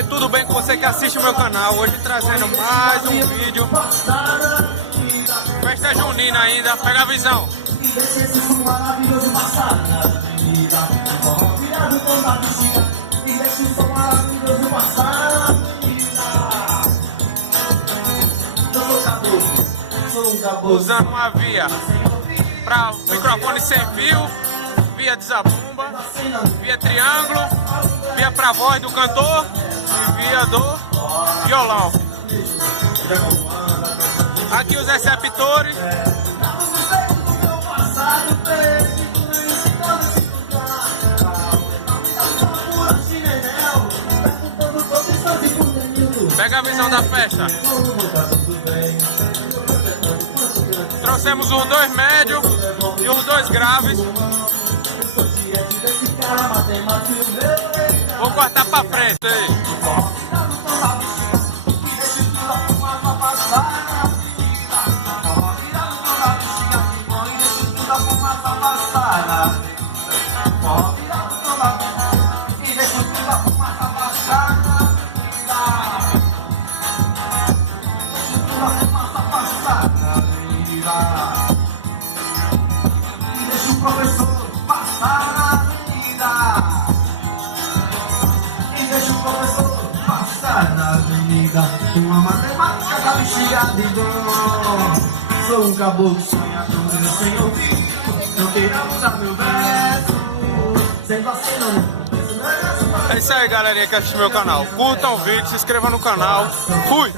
aí, tudo bem com você que assiste o meu canal? Hoje trazendo mais um vídeo. Festa junina ainda, pega a visão. Usando uma via para microfone sem fio, via desabumba, via triângulo, via para voz do cantor e via do violão. Aqui os receptores. Pega a visão da festa. Trouxemos os dois médios e os dois graves. Vou cortar pra frente aí. Deixa o professor passar na avenida. E deixa o professor passar na avenida. Uma matemática da bexiga de dor. Sou um caboclo sonhador, sem ouvir. Não queria mudar meu verso. Sendo assim não. É isso aí, galerinha que assiste meu canal. Curtam o vídeo, se inscreva no canal. Fui!